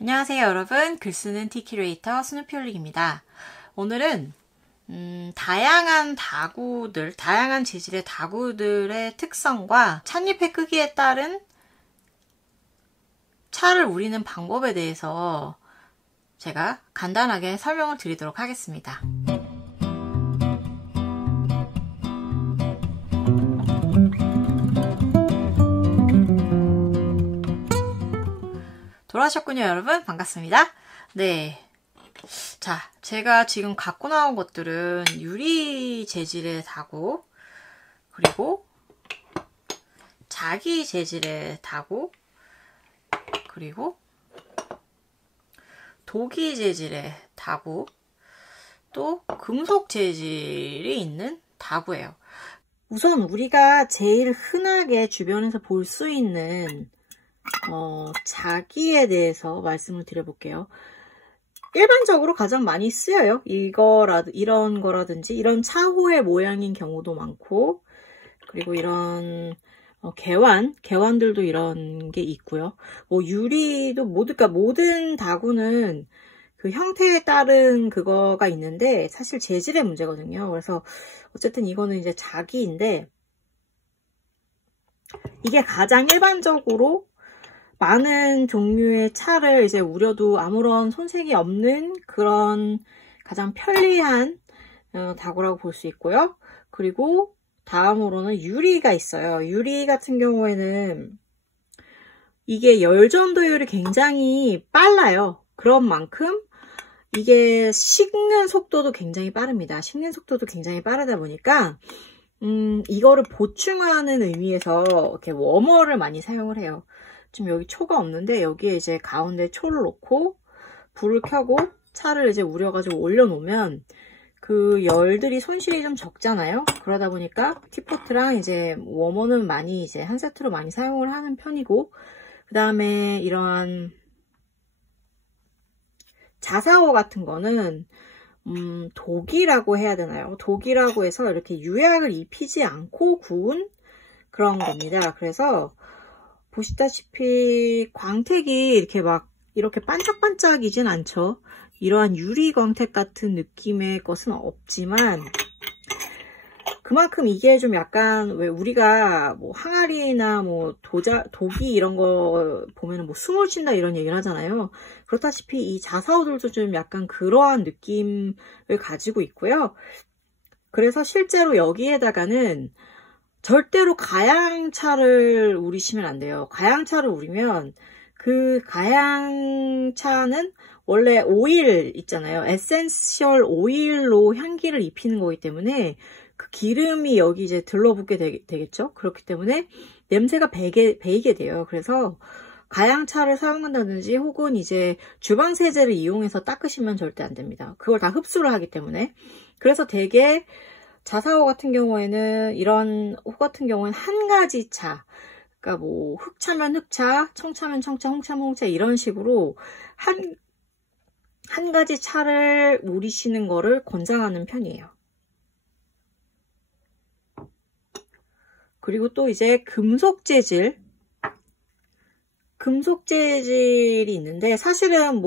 안녕하세요 여러분, 글쓰는 티큐레이터 스누피올릭입니다. 오늘은 다양한 재질의 다구들의 특성과 찻잎의 크기에 따른 차를 우리는 방법에 대해서 제가 간단하게 설명을 드리도록 하겠습니다. 돌아오셨군요 여러분, 반갑습니다. 네, 자, 제가 지금 갖고 나온 것들은 유리 재질의 다구, 그리고 자기 재질의 다구, 그리고 도기 재질의 다구, 또 금속 재질이 있는 다구예요. 우선 우리가 제일 흔하게 주변에서 볼 수 있는 자기에 대해서 말씀을 드려볼게요. 일반적으로 가장 많이 쓰여요. 이런 거라든지 이런 차호의 모양인 경우도 많고, 그리고 이런 개완들도 이런 게 있고요. 유리도 그러니까 모든 다구는 그 형태에 따른 그거가 있는데 사실 재질의 문제거든요. 그래서 어쨌든 이거는 이제 자기인데, 이게 가장 일반적으로 많은 종류의 차를 이제 우려도 아무런 손색이 없는 그런 가장 편리한 다구라고 볼 수 있고요. 그리고 다음으로는 유리가 있어요. 유리 같은 경우에는 이게 열 전도율이 굉장히 빨라요. 그런 만큼 이게 식는 속도도 굉장히 빠릅니다. 식는 속도도 굉장히 빠르다 보니까 이거를 보충하는 의미에서 이렇게 워머를 많이 사용을 해요. 지금 여기 초가 없는데 여기에 이제 가운데 초를 놓고 불을 켜고 차를 이제 우려가지고 올려놓으면 그 열들이 손실이 좀 적잖아요. 그러다 보니까 티포트랑 이제 워머는 많이 이제 한 세트로 많이 사용을 하는 편이고, 그 다음에 이러한 자사오 같은 거는 독이라고 해야 되나요? 독이라고 해서 이렇게 유약을 입히지 않고 구운 그런 겁니다. 그래서 보시다시피 광택이 이렇게 반짝반짝이진 않죠. 이러한 유리 광택 같은 느낌의 것은 없지만, 그만큼 이게 좀 약간, 왜 우리가 항아리나 도기 이런 거 보면은 숨을 쉰다 이런 얘기를 하잖아요. 그렇다시피 이 자사오들도 좀 약간 그러한 느낌을 가지고 있고요. 그래서 실제로 여기에다가는 절대로 가양차를 우리시면 안 돼요. 가양차를 우리면 그 가양차는 원래 오일 있잖아요. 에센셜 오일로 향기를 입히는 거기 때문에 그 기름이 여기 이제 들러붙게 되겠죠. 그렇기 때문에 냄새가 배이게 돼요. 그래서 가양차를 사용한다든지 혹은 이제 주방 세제를 이용해서 닦으시면 절대 안 됩니다. 그걸 다 흡수를 하기 때문에. 그래서 되게 자사호 같은 경우에는, 이런 호 같은 경우에는 한 가지 차, 그러니까 흑차면 흑차, 청차면 청차, 홍차면 홍차 이런 식으로 한 가지 차를 우리시는 거를 권장하는 편이에요. 그리고 또 이제 금속 재질이 있는데, 사실은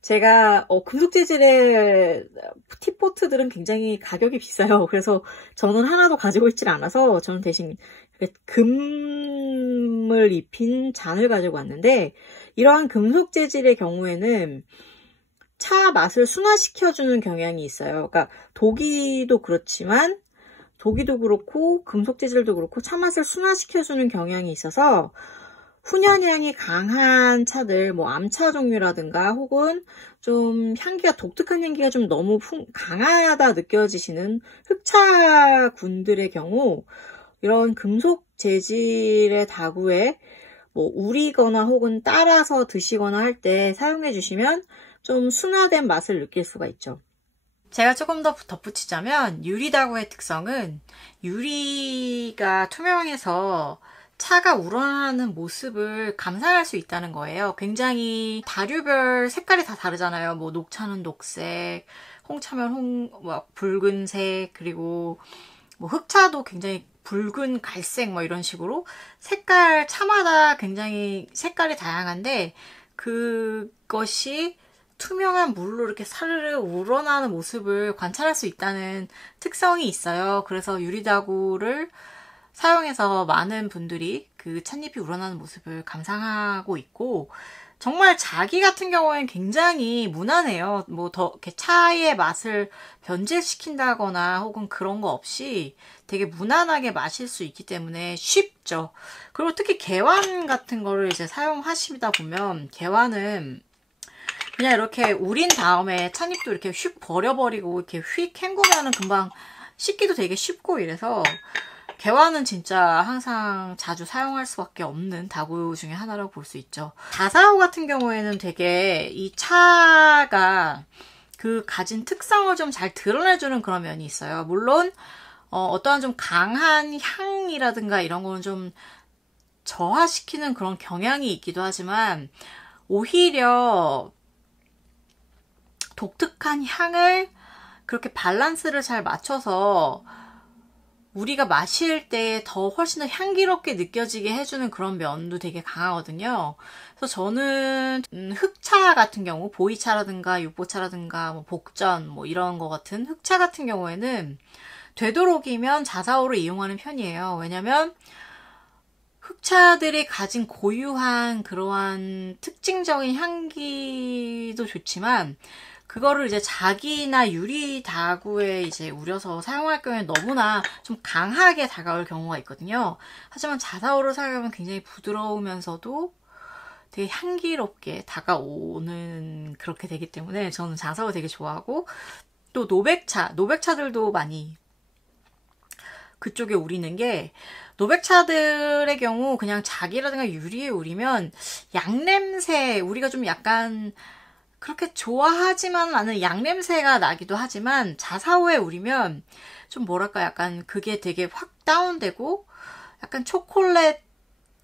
제가 금속 재질의 티포트들은 굉장히 가격이 비싸요. 그래서 저는 하나도 가지고 있질 않아서 저는 대신 금을 입힌 잔을 가지고 왔는데, 이러한 금속 재질의 경우에는 차 맛을 순화시켜주는 경향이 있어요. 그러니까 도기도 그렇고 금속 재질도 그렇고 차 맛을 순화시켜주는 경향이 있어서 훈연향이 강한 차들, 암차 종류라든가 혹은 좀 독특한 향기가 좀 너무 강하다 느껴지시는 흑차군들의 경우, 이런 금속 재질의 다구에 우리거나 혹은 따라서 드시거나 할 때 사용해 주시면 좀 순화된 맛을 느낄 수가 있죠. 제가 조금 더 덧붙이자면, 유리다구의 특성은 유리가 투명해서 차가 우러나는 모습을 감상할 수 있다는 거예요. 굉장히 다류별 색깔이 다 다르잖아요. 녹차는 녹색, 홍차면 붉은색, 그리고 흑차도 굉장히 붉은 갈색 이런 식으로 차마다 굉장히 색깔이 다양한데, 이것이 투명한 물로 이렇게 사르르 우러나는 모습을 관찰할 수 있다는 특성이 있어요. 그래서 유리다구를 사용해서 많은 분들이 그 찻잎이 우러나는 모습을 감상하고 있고, 정말 자기 같은 경우에는 굉장히 무난해요. 뭐 더 이렇게 차의 맛을 변질시킨다거나 혹은 그런 거 없이 되게 무난하게 마실 수 있기 때문에 쉽죠. 그리고 특히 개완 같은 거를 이제 사용하시다 보면, 개완은 그냥 이렇게 우린 다음에 찻잎도 이렇게 휙 버려버리고 이렇게 휙 헹구면은 금방 씻기도 되게 쉽고 이래서 개완은 진짜 항상 자주 사용할 수밖에 없는 다구 중에 하나라고 볼 수 있죠. 자사오 같은 경우에는 되게 이 차가 그 가진 특성을 좀 잘 드러내주는 그런 면이 있어요. 물론 어떠한 좀 강한 향이라든가 이런 거는 좀 저하시키는 그런 경향이 있기도 하지만, 오히려 독특한 향을 그렇게 밸런스를 잘 맞춰서 우리가 마실 때 더 훨씬 더 향기롭게 느껴지게 해주는 그런 면도 되게 강하거든요. 그래서 저는 흑차 같은 경우, 보이차라든가 육보차라든가 뭐 복전 뭐 이런 거 같은 흑차 같은 경우에는 되도록이면 자사오를 이용하는 편이에요. 왜냐면 흑차들이 가진 고유한 그러한 특징적인 향기도 좋지만, 그거를 이제 자기나 유리 다구에 이제 우려서 사용할 경우에 너무나 좀 강하게 다가올 경우가 있거든요. 하지만 자사오를 사용하면 굉장히 부드러우면서도 되게 향기롭게 다가오는 그렇게 되기 때문에 저는 자사오 되게 좋아하고, 또 노백차들도 많이 그쪽에 우리는 게, 노백차들의 경우 그냥 자기라든가 유리에 우리면 양냄새, 우리가 좀 약간 그렇게 좋아하지만 않은 양냄새가 나기도 하지만, 자사오에 우리면 좀 뭐랄까 약간 그게 되게 확 다운되고 약간 초콜릿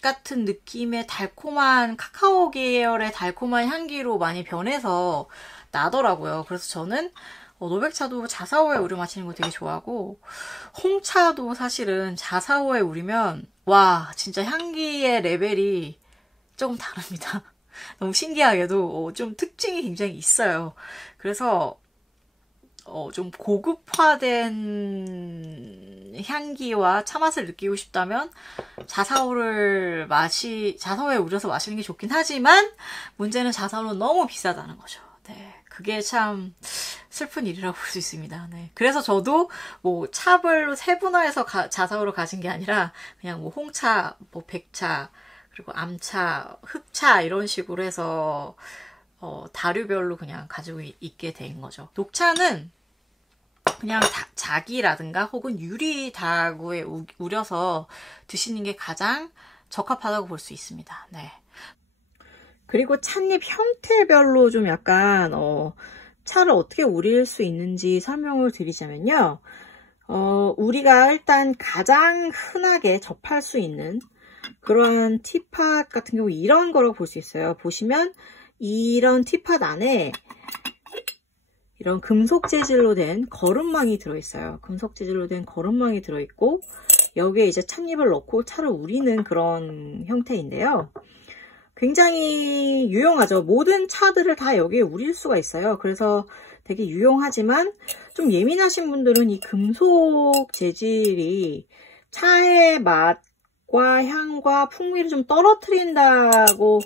같은 느낌의 달콤한 카카오 계열의 달콤한 향기로 많이 변해서 나더라고요. 그래서 저는 노백차도 자사오에 우려 마시는 거 되게 좋아하고, 홍차도 사실은 자사오에 우리면 와 진짜 향기의 레벨이 조금 다릅니다. 너무 신기하게도 좀 특징이 굉장히 있어요. 그래서 좀 고급화된 향기와 차맛을 느끼고 싶다면 자사오에 우려서 마시는 게 좋긴 하지만, 문제는 자사오는 너무 비싸다는 거죠. 네, 그게 참 슬픈 일이라고 볼 수 있습니다. 네. 그래서 저도 뭐 차별로 세분화해서 자사오를 가진 게 아니라 그냥 뭐 홍차, 뭐 백차, 그리고 암차, 흑차 이런 식으로 해서 다류별로 그냥 가지고 있게 된 거죠. 녹차는 그냥 자기라든가 혹은 유리 다구에 우려서 드시는 게 가장 적합하다고 볼 수 있습니다. 네. 그리고 찻잎 형태별로 좀 약간 차를 어떻게 우릴 수 있는지 설명을 드리자면요. 우리가 일단 가장 흔하게 접할 수 있는 그러한 티팟 같은 경우 이런 거라고 볼 수 있어요. 보시면 이런 티팟 안에 이런 금속 재질로 된 거름망이 들어있어요. 금속 재질로 된 거름망이 들어있고, 여기에 이제 찻잎을 넣고 차를 우리는 그런 형태인데요. 굉장히 유용하죠. 모든 차들을 다 여기에 우릴 수가 있어요. 그래서 되게 유용하지만, 좀 예민하신 분들은 이 금속 재질이 차의 맛과 향과 풍미를 좀 떨어뜨린다고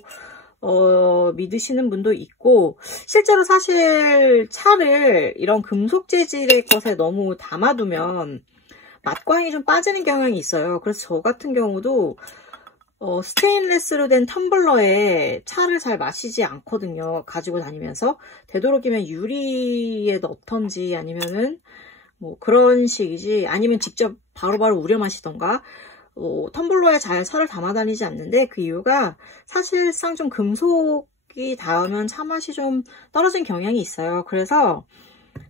믿으시는 분도 있고, 실제로 사실 차를 이런 금속 재질의 것에 너무 담아두면 맛과 향이 좀 빠지는 경향이 있어요. 그래서 저 같은 경우도 스테인레스로 된 텀블러에 차를 잘 마시지 않거든요. 가지고 다니면서 되도록이면 유리에 넣던지 아니면은 뭐 그런 식이지, 아니면 직접 바로바로 우려 마시던가, 텀블러에 잘 차를 담아 다니지 않는데, 그 이유가 사실상 좀 금속이 닿으면 차 맛이 좀 떨어진 경향이 있어요. 그래서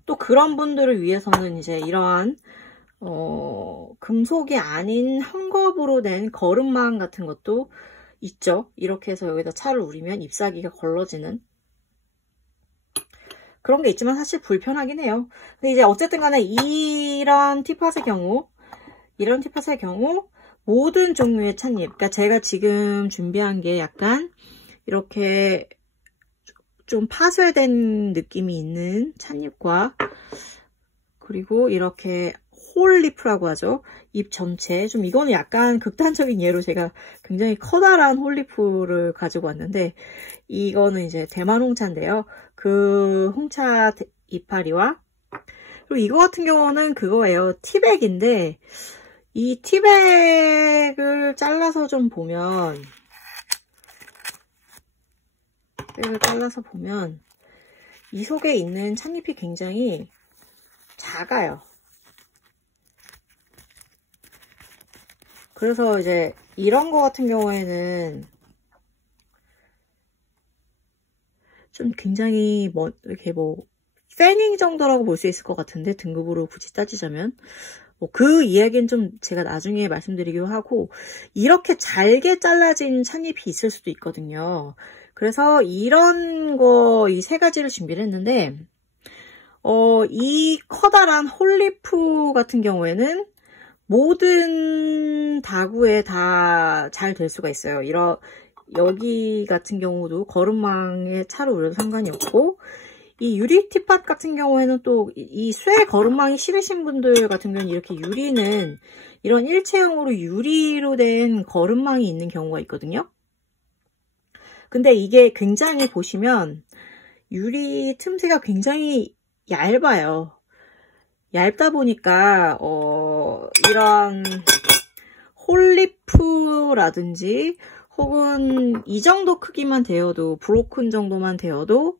또 그런 분들을 위해서는 이제 이러한 금속이 아닌 헝겊으로 된 거름망 같은 것도 있죠. 이렇게 해서 여기다 차를 우리면 잎사귀가 걸러지는 그런 게 있지만 사실 불편하긴 해요. 근데 이제 어쨌든 간에 이런 티팟의 경우 모든 종류의 찻잎, 그러니까 제가 지금 준비한 게 약간 이렇게 좀 파쇄된 느낌이 있는 찻잎과, 그리고 이렇게 홀리프라고 하죠. 잎 전체. 좀 이거는 약간 극단적인 예로 제가 굉장히 커다란 홀리프를 가지고 왔는데, 이거는 이제 대만 홍차인데요. 그 홍차 이파리와, 그리고 이거 같은 경우는 그거예요. 티백인데, 이 티백을 잘라서 좀 보면, 이 속에 있는 찻잎이 굉장히 작아요. 그래서 이제 이런 거 같은 경우에는 좀 굉장히 이렇게 패닝 정도라고 볼 수 있을 것 같은데, 등급으로 굳이 따지자면. 그 이야기는 좀 제가 나중에 말씀드리기로 하고, 이렇게 잘게 잘라진 찻잎이 있을 수도 있거든요. 그래서 이런 거, 이 세 가지를 준비를 했는데, 이 커다란 홀리프 같은 경우에는 모든 다구에 다 잘 될 수가 있어요. 여기 같은 경우도 거름망에 차로 우려도 상관이 없고, 이 유리 티팟 같은 경우에는 또 이 쇠 거름망이 싫으신 분들 같은 경우는 이렇게 유리는 이런 일체형으로 유리로 된 거름망이 있는 경우가 있거든요. 근데 이게 굉장히 보시면 유리 틈새가 굉장히 얇아요. 얇다 보니까 이런 홀리프라든지 혹은 이 정도 크기만 되어도, 브로큰 정도만 되어도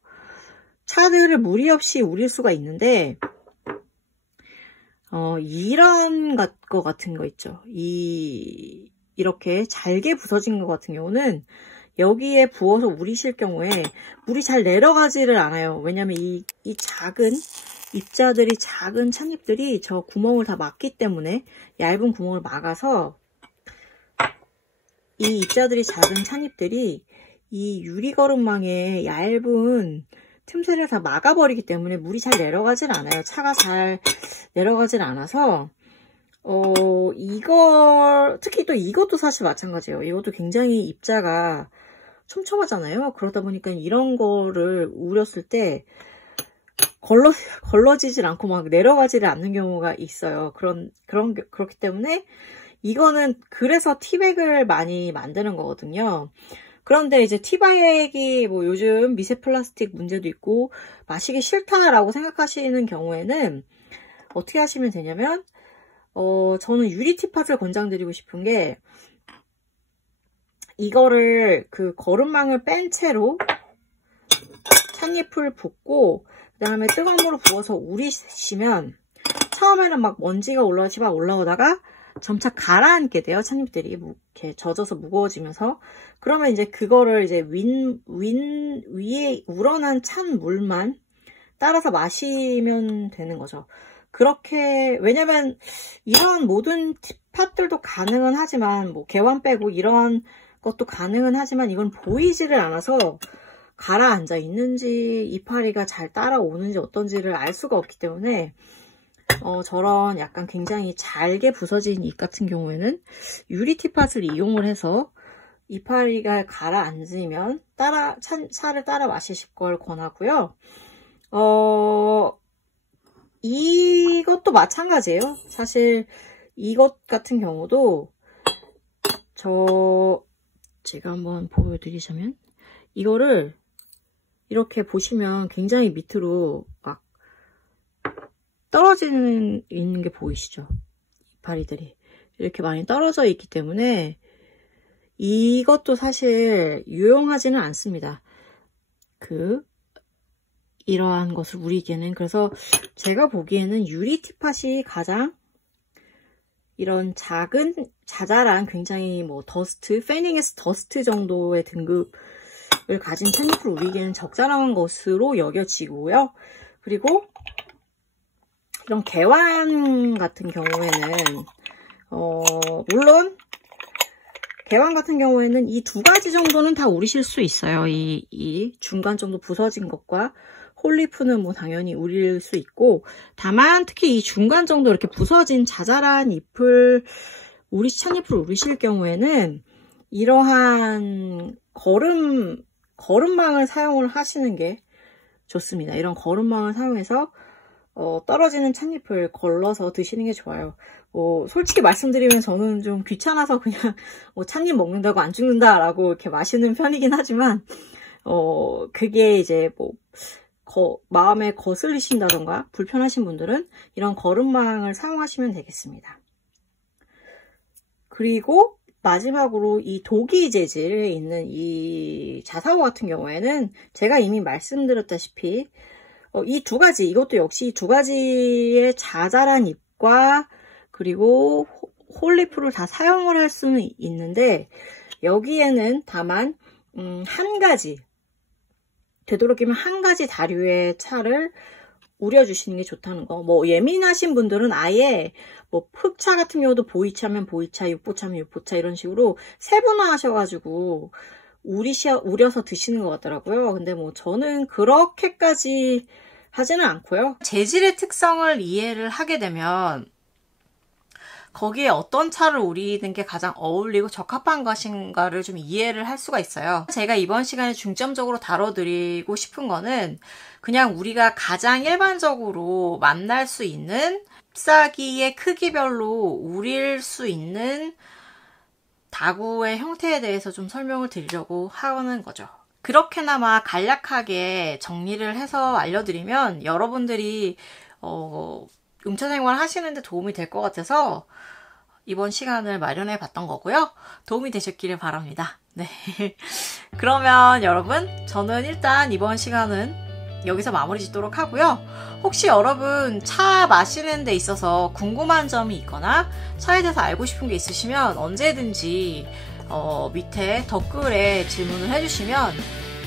차들을 무리 없이 우릴 수가 있는데, 이런 거 같은 거 있죠. 이렇게 잘게 부서진 것 같은 경우는 여기에 부어서 우리실 경우에 물이 잘 내려가지를 않아요. 왜냐면 이 작은 입자들이, 작은 찻잎들이 저 구멍을 다 막기 때문에, 얇은 구멍을 막아서 이 입자들이, 작은 찻잎들이 이 유리거름망에 얇은 틈새를 다 막아버리기 때문에 물이 잘 내려가질 않아요. 차가 잘 내려가질 않아서, 특히 또 이것도 사실 마찬가지예요. 이것도 굉장히 입자가 촘촘하잖아요. 그러다 보니까 이런 거를 우렸을 때 걸러지질 않고 막 내려가지를 않는 경우가 있어요. 그렇기 때문에 이거는 그래서 티백을 많이 만드는 거거든요. 그런데 이제 티백이 요즘 미세 플라스틱 문제도 있고 마시기 싫다라고 생각하시는 경우에는 어떻게 하시면 되냐면, 저는 유리 티팟을 권장드리고 싶은 게, 이거를 그 거름망을 뺀 채로 찻잎을 붓고 그 다음에 뜨거운 물을 부어서 우리시면 처음에는 막 먼지가 올라오다가 점차 가라앉게 돼요. 찻잎들이 이렇게 젖어서 무거워지면서. 그러면 이제 그거를 이제 위에 우러난 찬물만 따라서 마시면 되는 거죠. 그렇게, 왜냐면 이런 모든 팟들도 가능은 하지만, 개완 빼고 이런 것도 가능은 하지만 이건 보이지를 않아서 가라앉아 있는지 이파리가 잘 따라오는지 어떤지를 알 수가 없기 때문에, 저런 약간 굉장히 잘게 부서진 잎 같은 경우에는 유리 티팟을 이용을 해서 이파리가 가라앉으면 차를 따라 마시실 걸 권하고요. 이것도 마찬가지예요. 사실 이것 같은 경우도 제가 한번 보여드리자면, 이거를 이렇게 보시면 굉장히 밑으로 막 떨어지는 있는 게 보이시죠? 이파리들이 이렇게 많이 떨어져 있기 때문에 이것도 사실 유용하지는 않습니다. 이러한 것을 우리에게는. 그래서 제가 보기에는 유리 티팟이 가장 이런 작은 자잘한 굉장히 더스트, 패닝에서 더스트 정도의 등급을 가진 찻잎을 우리에게는 적절한 것으로 여겨지고요. 그리고 이런 개완 같은 경우에는 물론 개완 같은 경우에는 이 두 가지 정도는 다 우리실 수 있어요. 이 중간 정도 부서진 것과 홀리프는 당연히 우릴 수 있고, 다만 특히 이 중간 정도 이렇게 부서진 자잘한 잎을 찻잎을 우리실 경우에는 이러한 거름망을 사용을 하시는 게 좋습니다. 이런 거름망을 사용해서 떨어지는 찻잎을 걸러서 드시는 게 좋아요. 솔직히 말씀드리면 저는 좀 귀찮아서 그냥 찻잎 먹는다고 안 죽는다라고 이렇게 마시는 편이긴 하지만 그게 이제 마음에 거슬리신다던가 불편하신 분들은 이런 거름망을 사용하시면 되겠습니다. 그리고 마지막으로 이 도기 재질에 있는 이 자사오 같은 경우에는 제가 이미 말씀드렸다시피 이 두 가지, 이것도 역시 두 가지의 자잘한 잎과 그리고 홀리프를 다 사용을 할 수는 있는데 여기에는 다만 한 가지, 되도록이면 한 가지 다류의 차를 우려주시는 게 좋다는 거. 예민하신 분들은 아예 흑차 같은 경우도 보이차면 보이차, 육보차면 육보차 이런 식으로 세분화 하셔가지고 우려서 드시는 것 같더라고요. 근데 저는 그렇게까지 하지는 않고요. 재질의 특성을 이해를 하게 되면 거기에 어떤 차를 우리는 게 가장 어울리고 적합한 것인가를 좀 이해를 할 수가 있어요. 제가 이번 시간에 중점적으로 다뤄드리고 싶은 거는 그냥 우리가 가장 일반적으로 만날 수 있는 잎사귀의 크기별로 우릴 수 있는 다구의 형태에 대해서 좀 설명을 드리려고 하는 거죠. 그렇게나마 간략하게 정리를 해서 알려드리면 여러분들이 음처생활 하시는데 도움이 될 것 같아서 이번 시간을 마련해 봤던 거고요. 도움이 되셨기를 바랍니다. 네. 그러면 여러분, 저는 일단 이번 시간은 여기서 마무리 짓도록 하고요. 혹시 여러분 차 마시는 데 있어서 궁금한 점이 있거나 차에 대해서 알고 싶은 게 있으시면 언제든지 밑에 댓글에 질문을 해주시면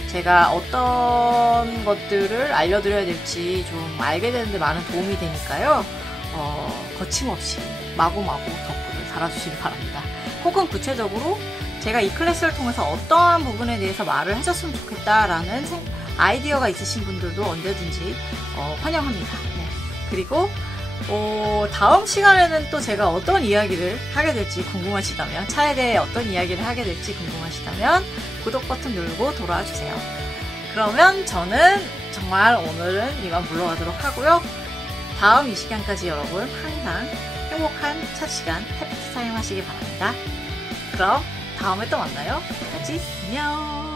제가 어떤 것들을 알려드려야 될지 좀 알게 되는데 많은 도움이 되니까요. 거침없이 마구마구 댓글을 달아주시기 바랍니다. 혹은 구체적으로 제가 이 클래스를 통해서 어떠한 부분에 대해서 말을 해줬으면 좋겠다라는 아이디어가 있으신 분들도 언제든지 환영합니다. 네. 그리고 다음 시간에는 또 제가 어떤 이야기를 하게 될지 궁금하시다면, 차에 대해 어떤 이야기를 하게 될지 궁금하시다면 구독 버튼 누르고 돌아와 주세요. 그러면 저는 정말 오늘은 이만 물러가도록 하고요. 다음 이 시간까지 여러분 항상 행복한 차 시간 해피타임 하시기 바랍니다. 그럼 다음에 또 만나요. 까지 안녕.